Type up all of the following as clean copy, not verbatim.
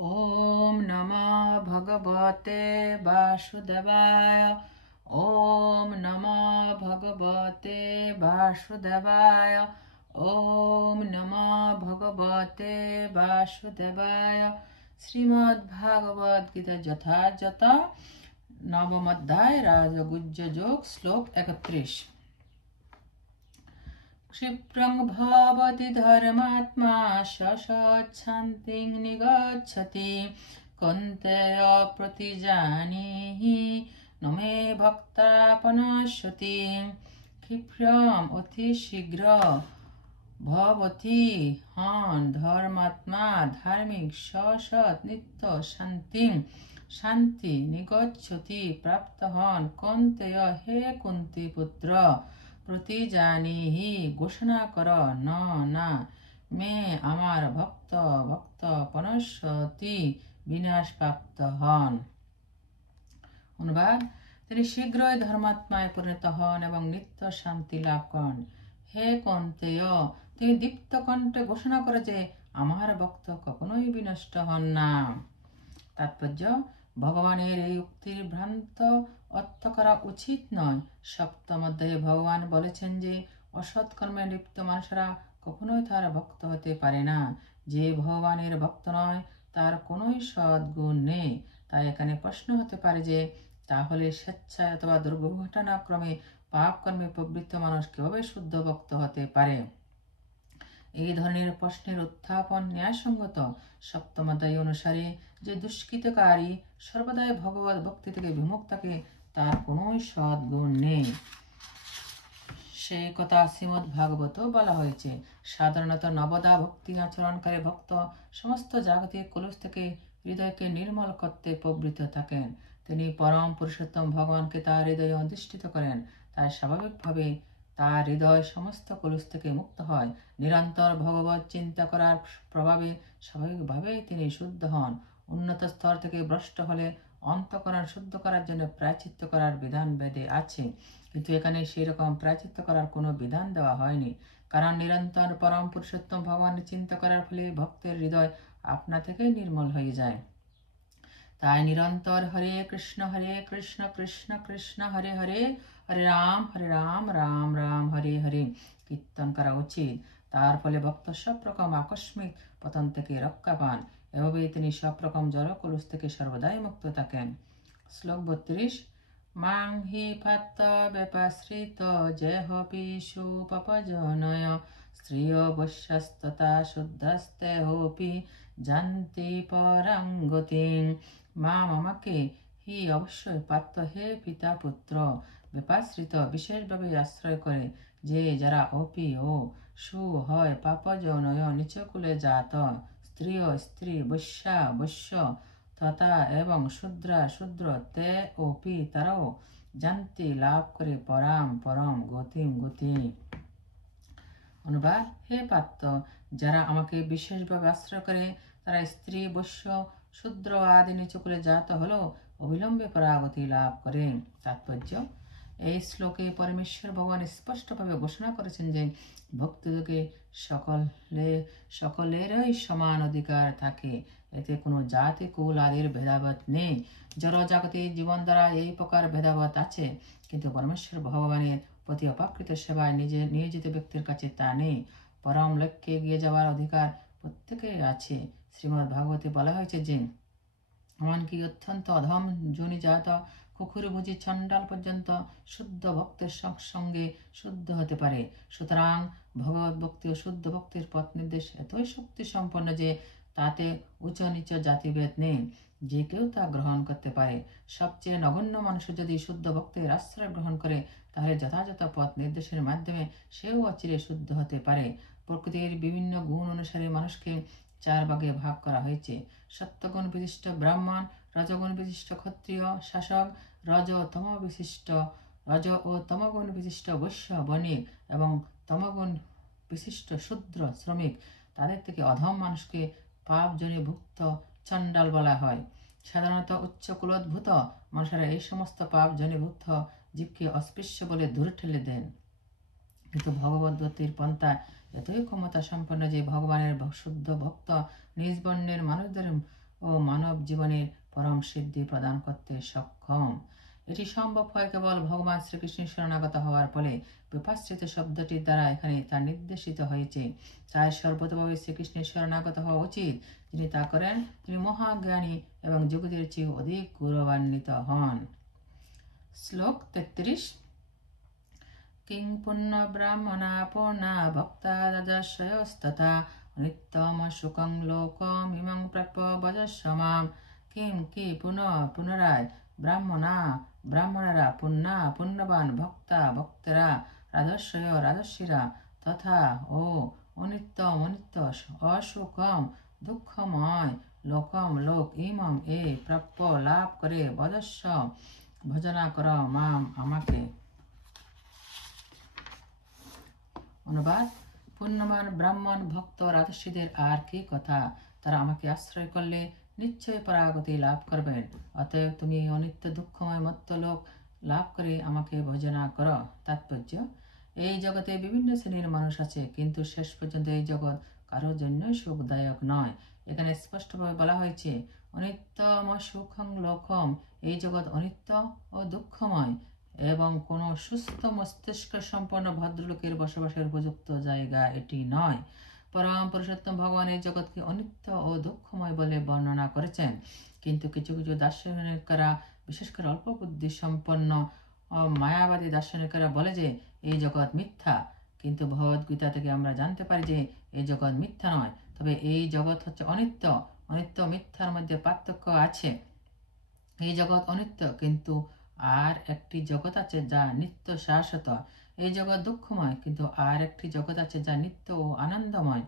ॐ नमः भगवते वासुदेवाय। ॐ नमः भगवते वासुदेवाय। ॐ नमः भगवते वासुदेवाय। श्रीमद्भागवत गीता यथायथ नवम अध्याय राजगुज्य योग श्लोक 31। क्षिप्रं भवति धर्मात्मा शशाच्छान्तिं निगच्छति कौन्तेय प्रतिजानीहि न मे भक्तापनश्यति। क्षिप्रम् अति शीघ्र भवति धर्मात्मा धार्मिक सशत नित्य शांति निगच्छति प्राप्त कौन्तेय हे कुंती पुत्र प्रतिजानी ही घोषणा कर ना मैं आमार भक्त पनश्यति विनाश प्राप्त हन। অনুবাদ, তিনি শীঘ্রই ধর্মাত্মায় পরিণত হন এবং নিত্য শান্তি লাভ করেন। হে কন্তেয়, তিনি দীপ্ত কণ্ঠে ঘোষণা করে যে আমার ভক্ত কখনোই বিনষ্ট হন না। তাৎপর্য, ভগবানের এই উক্তির ভ্রান্ত অর্থ করা উচিত নয়। সপ্তম অধ্যায়ে ভগবান বলেছেন যে অসৎ কর্মে লিপ্ত মানুষেরা কখনোই তার ভক্ত হতে পারে না। যে ভগবানের ভক্ত নয় তার কোনোই সদ্গুণ নেই। তাই এখানে প্রশ্ন হতে পারে যে তাহলে স্বেচ্ছায় অথবা দুর্ঘটনাক্রমে পাপ কর্মে প্রবৃত্ত মানুষ কিভাবে শুদ্ধ ভক্ত হতে পারে? এই ধরনের প্রশ্নের উত্থাপন ন্যায়সঙ্গত। সপ্তম অধ্যায় অনুসারে যে দুষ্কৃতকারী সর্বদাই ভগবত ভক্তি থেকে বিমুখ থাকে তার কোনোই সদ্গুণ নেই। সেই কথা শ্রীমদ্ ভাগবত বলা হয়েছে। সাধারণত নবদা ভক্তি আচরণকারী ভক্ত সমস্ত জাগতিক কলুষ থেকে হৃদয়কে নির্মল করতে প্রবৃত্ত থাকেন। তিনি পরম পুরুষোত্তম ভগবানকে তার হৃদয়ে অধিষ্ঠিত করেন। তাই স্বাভাবিকভাবে তার হৃদয় সমস্ত কলুষ থেকে মুক্ত হয়। নিরন্তর ভগবত চিন্তা করার প্রভাবে স্বাভাবিকভাবেই তিনি শুদ্ধ হন। উন্নত স্তর থেকে ভ্রষ্ট হলে অন্তঃকরণ শুদ্ধ করার জন্য প্রায়শ্চিত্ত করার বিধান বেদে আছে, কিন্তু এখানে সেই রকম প্রায়শ্চিত্ত করার কোনো বিধান দেওয়া হয়নি। কারণ নিরন্তর পরম পুরুষোত্তম ভগবানের চিন্তা করার ফলে ভক্তের হৃদয় আপনা থেকেই নির্মল হয়ে যায়। তাই নিরন্তর হরে কৃষ্ণ কৃষ্ণ কৃষ্ণ হরে হরে হরে রাম রাম রাম হরে হরে কীর্তন করা উচিত। তার ফলে ভক্ত সব রকম আকস্মিক পতন থেকে রক্ষা পান। এভাবেই তিনি সব রকম জড় কলুষ থেকে সর্বদাই মুক্ত থাকেন। শ্লোক 32। মাং হি পাত্ত ব্যপাশ্রিত জেহপি সুপপজনয় স্ত্রিয় বৈশ্যস্ততা শুদ্ধস্তে হোপি জান্তি পরাং গতিং। আমাকে হি অবশ্যই পাত্র হে পিতা পুত্র ব্যপাশ্রিত বিশেষভাবে আশ্রয় করে যে যারা অপি ও সু হয় পাপজনয় নিচকুলে জাত স্ত্রী বৈশ্যা বৈশ্য তথা এবং শূদ্র তে অপি তারাও জানতি লাভ করে পরম গতি। অনুবাদ, হে পাত্র, যারা আমাকে বিশেষভাবে আশ্রয় করে তারা স্ত্রী বৈশ্য শূদ্র আদি নিচকুলে জাত হলেও অবিলম্বে পরাগতি লাভ করে। তাৎপর্য, এই শ্লোকে পরমেশ্বর ভগবান স্পষ্টভাবে ঘোষণা করেছেন যে ভক্তদেরকে সকলেরই সমান অধিকার থাকে। এতে কোনো জাতি কুল আদির ভেদাভেদ নেই। জড়জাগতিক জীবন দ্বারা এই প্রকার ভেদাভেদ আছে, কিন্তু পরমেশ্বর ভগবানের প্রতি অপাকৃত সেবায় নিয়োজিত ব্যক্তির কাছে তা নেই। পরম লক্ষ্যে এগিয়ে যাওয়ার অধিকার প্রত্যেকের আছে। শ্রীমদ্ ভাগবতে বলা হয়েছে যে এমনকি অত্যন্ত অধম যোনিজাত কুকুরভোজী চণ্ডাল পর্যন্ত শুদ্ধ ভক্তের সঙ্গে শুদ্ধ হতে পারে। সুতরাং ভগবত ভক্তি ও শুদ্ধ ভক্তির পথ নির্দেশ এতই শক্তি সম্পন্ন যে তাতে উচ্চ নিচ জাতিভেদ নেই, যে কেউ তা গ্রহণ করতে পারে। সবচেয়ে নগণ্য মানুষ যদি শুদ্ধ ভক্তের আশ্রয় গ্রহণ করে তাহলে যথাযথ পথ নির্দেশের মাধ্যমে সেও অচিরে শুদ্ধ হতে পারে। প্রকৃতির বিভিন্ন গুণ অনুসারে মানুষকে 4 ভাগে ভাগ করা হয়েছে। সত্যগুণ বিশিষ্ট ব্রাহ্মণ, রজগুণ বিশিষ্ট ক্ষত্রিয় শাসক, রজ ও তমগুণ বিশিষ্ট বৈশ্য বণিক এবং তমগুণ বিশিষ্ট শূদ্র শ্রমিক। তাদের থেকে অধম মানুষকে পাপজনিভুক্ত চণ্ডাল বলা হয়। সাধারণত উচ্চ কুলোদ্ভূত মানুষেরা এই সমস্ত পাপজনিভুক্ত জীবকে অস্পৃশ্য বলে দূরে ঠেলে দেন। কিন্তু ভগবদ্গীতার পন্থা এতই ক্ষমতা সম্পন্ন যে ভগবানের শুদ্ধ ভক্ত নিজ বর্ণের মানুষদের ও মানব জীবনের পরম সিদ্ধি প্রদান করতে সক্ষম। এটি সম্ভব হয় কেবল ভগবান শ্রীকৃষ্ণের শরণাগত হওয়ার ফলে। বিপাশ্রিত শব্দটির দ্বারা এখানে তা নির্দেশিত হয়েছে। তাই সর্বতভাবে শ্রীকৃষ্ণের শরণাগত হওয়া উচিত। যিনি তা করেন তিনি মহাজ্ঞানী এবং জগতের চেয়ে অধিক গৌরবান্বিত হন। শ্লোক 33। কিং পুণ্য ব্রাহ্মণা পূর্ণা ভক্তা রাজস্বয়স্তথা নিত্যম সুখং লোকম ইমং প্রাপ্য ভজস্ব মাম। কিম কি পুনরায় ব্রাহ্মণেরা পুণ্যবান ভক্তা ভক্তেরা রাজস্বীরা তথা ও অনিত্য অসুখম দুঃখময় লোক ইমম প্রাপ্য লাভ করে ভজস্ব ভজনা কর মাম আমাকে। অনুবাদ: পুণ্যবান ব্রাহ্মণ ভক্ত রাজস্বীদের আর কি কথা, তারা আমাকে আশ্রয় করলে নিশ্চয় পরাগতি লাভ করবেন। অতএব তুমি অনিত্য দুঃখময় মত্তলোক লাভ করে আমাকে ভজনা করো। তাৎপর্য: এই জগতে বিভিন্ন শ্রেণীর মানুষ আছে, কিন্তু শেষ পর্যন্ত এই জগৎ কারোর জন্যই সুখদায়ক নয়। এখানে স্পষ্টভাবে বলা হয়েছে অনিত্যম সুখং লোকম, এই জগৎ অনিত্য ও দুঃখময় এবং কোনো সুস্থ মস্তিষ্ক সম্পন্ন ভদ্রলোকের বসবাসের উপযুক্ত জায়গা এটি নয়। পরম পুরুষোত্তম ভগবান এই জগৎকে অনিত্য ও দুঃখময় বলে বর্ণনা করেছেন। কিন্তু কিছু কিছু দার্শনিকেরা, বিশেষ করে অল্প বুদ্ধি সম্পন্ন মায়াবাদী দার্শনিকেরা বলে যে এই জগৎ মিথ্যা। কিন্তু ভগবদ্গীতা থেকে আমরা জানতে পারি যে এই জগৎ মিথ্যা নয়, তবে এই জগৎ হচ্ছে অনিত্য। অনিত্য মিথ্যার মধ্যে পার্থক্য আছে। এই জগৎ অনিত্য, কিন্তু আর একটি জগৎ আছে যা নিত্য শাশ্বত। এই জগৎ দুঃখময়, কিন্তু আর একটি জগৎ আছে যা নিত্য ও আনন্দময়।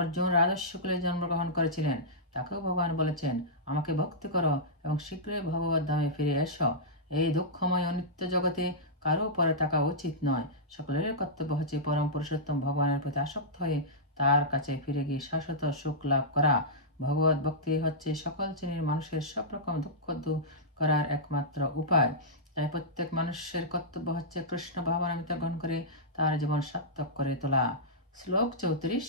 অর্জুন রাজস্ব কুলে জন্মগ্রহণ করেছিলেন, তাকেও ভগবান বলেছেন আমাকে ভক্তি করো এবং শীঘ্রই ভগবত ধামে ফিরে এসো। এই দুঃখময় অনিত্য জগতে কারো পরে থাকা উচিত নয়। সকলের কর্তব্য হচ্ছে পরম পুরুষোত্তম ভগবানের প্রতি আসক্ত হয়ে তার কাছে ফিরে গিয়ে শাশ্বত সুখ লাভ করা। ভগবত ভক্তি হচ্ছে সকল শ্রেণীর মানুষের সব রকম দুঃখ দূর করার একমাত্র উপায়। তাই প্রত্যেক মানুষের কর্তব্য হচ্ছে কৃষ্ণ ভাবনামৃত গ্রহণ করে তার জীবন সার্থক করে তোলা। শ্লোক 34।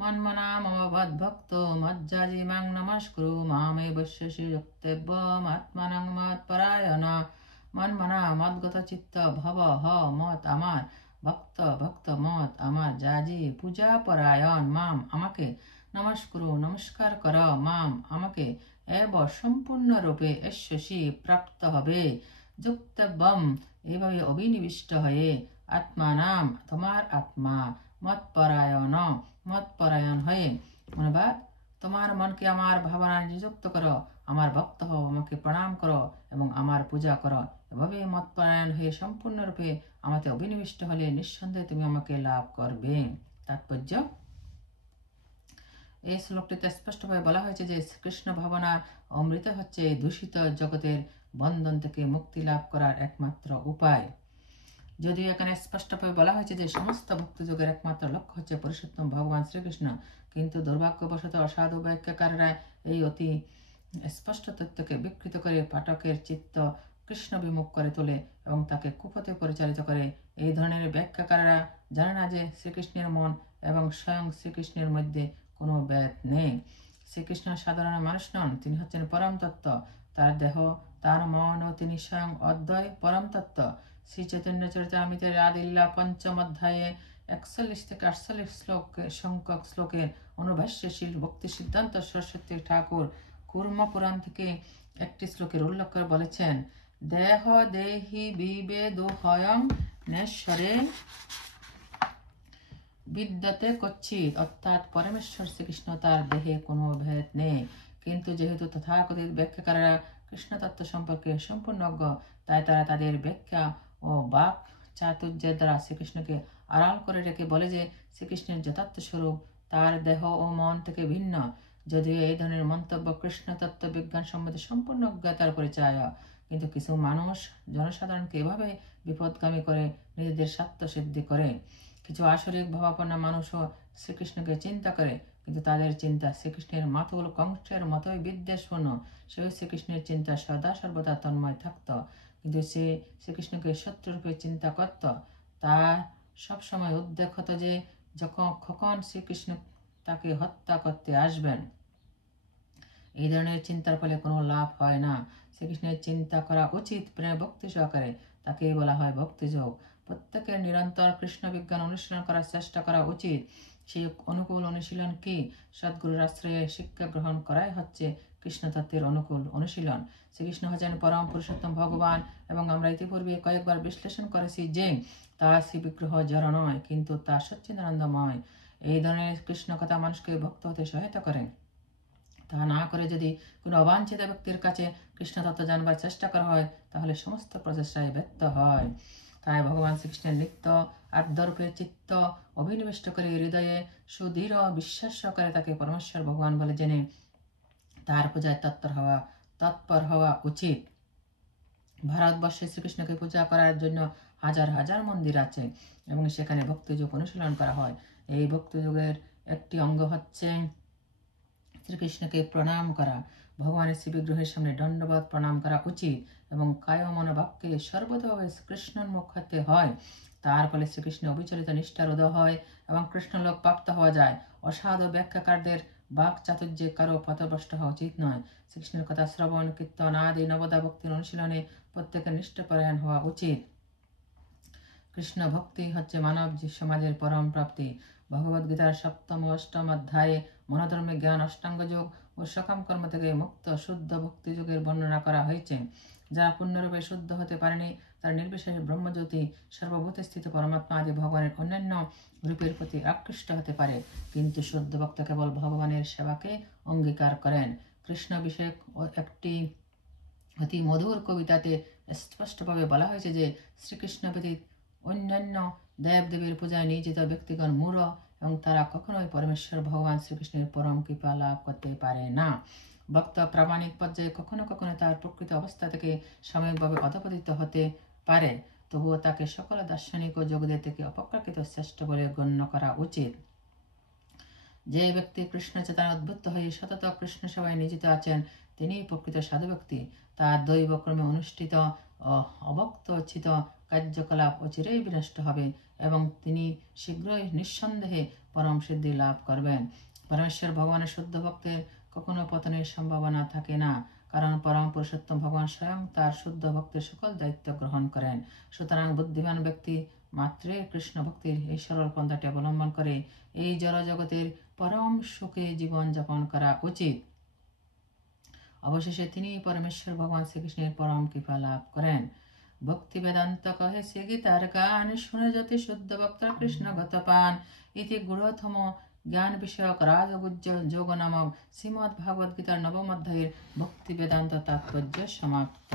মন্মনা মম ভক্ত মজ্জাজি মাং নমস্কুরু মামে বশ্যসি যুক্তেব্যম আত্মানং মৎপরায়ণ। মন্মনা মদগত চিত্ত ভব হ মত আমার ভক্ত মত আমার জাজি পূজা পরায়ণ মাম আমাকে নমস্কুরু নমস্কার কর মাম আমাকে এব সম্পূর্ণরূপে এশ্বসি প্রাপ্ত হবে যুক্তব্যম এভাবে অবিনিবিষ্ট হয়ে আত্মানাম তোমার আত্মা মৎপরায়ণ হয়ে। অনুবাদ: তোমার মনকে আমার ভাবনায় নিযুক্ত করো, আমার ভক্ত হও, আমাকে প্রণাম করো এবং আমার পূজা করো। এভাবে মৎপরায়ণ হয়ে সম্পূর্ণরূপে আমাকে অভিনিবিষ্ট হলে নিঃসন্দেহে তুমি আমাকে লাভ করবে। তাৎপর্য: এই শ্লোকটিতে স্পষ্টভাবে বলা হয়েছে যে কৃষ্ণ ভাবনার অমৃত হচ্ছে দূষিত জগতের বন্ধন থেকে মুক্তি লাভ করার একমাত্র উপায়। যদিও এখানে স্পষ্টভাবে বলা হয়েছে যে সমস্ত ভক্তযোগের একমাত্র লক্ষ্য হচ্ছে পুরুষোত্তম ভগবান শ্রীকৃষ্ণ, কিন্তু দুর্ভাগ্যবশত অসাধু ব্যাখ্যাকাররা এই অতি স্পষ্ট তথ্যকে বিকৃত করে পাঠকের চিত্ত কৃষ্ণ বিমুখ করে তোলে এবং তাকে কুপথে পরিচালিত করে। এই ধরনের ব্যাখ্যাকাররা জানে না যে শ্রীকৃষ্ণের মন এবং স্বয়ং শ্রীকৃষ্ণের মধ্যে কোনো ভেদ নেই। শ্রীকৃষ্ণ সাধারণ মানুষ নন, তিনি হচ্ছেন পরম তত্ত্ব। তার দেহ, তার মন ও তিনি স্বয়ং অদ্বয় পরম তত্ত্ব। শ্রী চৈতন্য চরিতামৃতের আদিল্লা পঞ্চম অধ্যায়ে 41 থেকে 48 সংখ্যক শ্লোকের অনুভাষ্যশীল ভক্তি সিদ্ধান্ত সরস্বতী ঠাকুর কুর্ম পুরাণ থেকে একটি শ্লোকের উল্লেখ করে বলেছেন, দেহ দেহি বিবেদোহয়ং নেশ্বরে বিদ্যতে কচ্ছিৎ, অর্থাৎ পরমেশ্বর শ্রীকৃষ্ণ তার দেহে কোনো ভেদ নেই। কিন্তু যেহেতু তথাকথিত ব্যাখ্যাকাররা কৃষ্ণ তত্ত্ব সম্পর্কে সম্পূর্ণ অজ্ঞ, তাই তারা তাদের ব্যাখ্যা ও বাক চাতুর্যের দ্বারা শ্রীকৃষ্ণকে আড়াল করে রেখে বলে যে শ্রীকৃষ্ণের যথার্থ স্বরূপ তার দেহ ও মন থেকে ভিন্ন। যদিও এই ধরনের মন্তব্য কৃষ্ণ তত্ত্ব বিজ্ঞান সম্বন্ধে সম্পূর্ণ অজ্ঞতার পরিচয়, কিন্তু কিছু মানুষ জনসাধারণকে এভাবে বিপদগামী করে নিজেদের স্বার্থ সিদ্ধি করে। কিছু আসরিক ভাবাপন্ন মানুষও শ্রীকৃষ্ণকে চিন্তা করে, কিন্তু তাদের চিন্তা শ্রীকৃষ্ণের মাতুল কংসের মতোই বিদ্বেষপূর্ণ। সেও শ্রীকৃষ্ণের চিন্তা সদা সর্বদা তন্ময় থাকত, কিন্তু সে শ্রীকৃষ্ণকে শত্রুরূপে চিন্তা করত। তার সবসময় উদ্বেগ হতো যে কখন শ্রীকৃষ্ণ তাকে হত্যা করতে আসবেন। এই ধরনের চিন্তার ফলে কোনো লাভ হয় না। শ্রীকৃষ্ণের চিন্তা করা উচিত প্রেম ভক্তি সহকারে, তাকেই বলা হয় ভক্তিযোগ। প্রত্যেকের নিরন্তর কৃষ্ণ বিজ্ঞান অনুশীলন করার চেষ্টা করা উচিত। সেই অনুকূল অনুশীলন কি? সদ্গুরুর আশ্রয়ে শিক্ষা গ্রহণ করাই হচ্ছে কৃষ্ণতত্ত্বের অনুকূল অনুশীলন। শ্রীকৃষ্ণ হচ্ছেন পরম পুরুষোত্তম ভগবান, এবং আমরা ইতিপূর্বে কয়েকবার বিশ্লেষণ করেছি যে তার শ্রী বিগ্রহ জড় নয়, কিন্তু তা সচ্চিদানন্দময়। এই ধরনের কৃষ্ণ কথা মানুষকে ভক্ত হতে সহায়তা করে। তা না করে যদি কোনো অবাঞ্ছিত ব্যক্তির কাছে কৃষ্ণ তত্ত্ব জানবার চেষ্টা করা হয়, তাহলে সমস্ত প্রচেষ্টায় ব্যর্থ হয়। তাই ভগবান শ্রীকৃষ্ণের নিত্য আদ্যরূপে চিত্ত অভিনিবিষ্ট করে হৃদয়ে সুদৃঢ় বিশ্বাস সহকারে তাকে পরমেশ্বর ভগবান বলে জেনে তার পূজায় তৎপর হওয়া উচিত। ভারতবর্ষে শ্রীকৃষ্ণকে পূজা করার জন্য হাজার হাজার মন্দির আছে, এবং সেখানে ভক্তিযোগ অনুশীলন করা হয়। এই ভক্তিযোগের একটি অঙ্গ হচ্ছে শ্রীকৃষ্ণকে প্রণাম করা। ভগবানের শ্রীবিগ্রহের সামনে দণ্ডবত প্রণাম করা উচিত, এবং কায় মনোবাক্যে সর্বতভাবে কৃষ্ণোন্মুখ হতে হয়। তার ফলে শ্রীকৃষ্ণ অবিচলিত নিষ্ঠার উদয় হয় এবং কৃষ্ণলোক প্রাপ্ত হওয়া যায়। অসাধু ব্যাখ্যাকারদের বাক চাতুর্যে কারো পথভ্রষ্ট হওয়া উচিত নয়। শ্রীকৃষ্ণের কথা শ্রবণ, কীর্তন আদি নবদা ভক্তির অনুশীলনে প্রত্যেকের নিষ্ঠপরায়ণ হওয়া উচিত। কৃষ্ণ ভক্তি হচ্ছে মানব সমাজের পরম প্রাপ্তি। ভগবদ্গীতার 7ম ও 8ম অধ্যায়ে মনোধর্মে জ্ঞান অষ্টাঙ্গ যোগ ও সকাম কর্ম থেকে মুক্ত শুদ্ধ ভক্তি যোগের বর্ণনা করা হয়েছে। যারা পূর্ণরূপে শুদ্ধ হতে পারেনি, তারা নির্বিশেষে ব্রহ্মজ্যোতি সর্বভূতে স্থিত পরমাত্মা আদি ভগবানের অন্যান্য রূপের প্রতি আকৃষ্ট হতে পারে, কিন্তু শুদ্ধ ভক্ত কেবল ভগবানের সেবাকে অঙ্গীকার করেন। কৃষ্ণ বিষয়ক একটি অতি মধুর কবিতাতে স্পষ্টভাবে বলা হয়েছে যে শ্রীকৃষ্ণ ব্যতীত অন্যান্য দেবদেবীর পূজায় নিয়োজিত ব্যক্তিগণ মূঢ়, এবং তারা কখনোই পরমেশ্বর ভগবান শ্রীকৃষ্ণের পরম কৃপা লাভ করতে পারে না। ভক্ত প্রামাণিক পর্যায়ে কখনো কখনো তার প্রকৃত অবস্থা থেকে সাময়িকভাবে অধপতিত হতে পারে, তবুও তাকে সকল দার্শনিক ও যোগীদের থেকে অপেক্ষাকৃত শ্রেষ্ঠ বলে গণ্য করা উচিত। যে ব্যক্তি কৃষ্ণ চেতনায় উদ্বুদ্ধ হয়ে সতত কৃষ্ণ সেবায় নিয়োজিত আছেন, তিনিই প্রকৃত সাধু ব্যক্তি। তার দৈবক্রমে অনুষ্ঠিত অবক্তচিত কার্যকলাপ অচিরেই বিনষ্ট হবে, এবং তিনি শীঘ্রই নিঃসন্দেহে পরম সিদ্ধি লাভ করবেন। পরমেশ্বর ভগবানের শুদ্ধ ভক্তের কখনো পতনের সম্ভাবনা থাকে না, কারণ পরম পুরুষোত্তম ভগবান স্বয়ং তার শুদ্ধ ভক্তের সকল দায়িত্ব গ্রহণ করেন। সুতরাং বুদ্ধিমান ব্যক্তি মাত্রই কৃষ্ণ ভক্তির এই সরল পন্থাটি অবলম্বন করে এই জড় জগতের পরম সুখে জীবন যাপন করা উচিত। অবশেষে তিনি পরমেশ্বর ভগবান শ্রীকৃষ্ণের পরম কৃপা লাভ করেন। ভক্তি বেদান্ত কহে সে গীতার গান, শুনে যতি শুদ্ধ ভক্ত কৃষ্ণগত পান। ইতি গূঢ়তম জ্ঞান বিষয়ক রাজগুজ্জ যোগ নামক শ্রীমদ্ ভাগবত গীতার 9ম অধ্যায়ের ভক্তি বেদান্ত তাৎপর্য সমাপ্ত।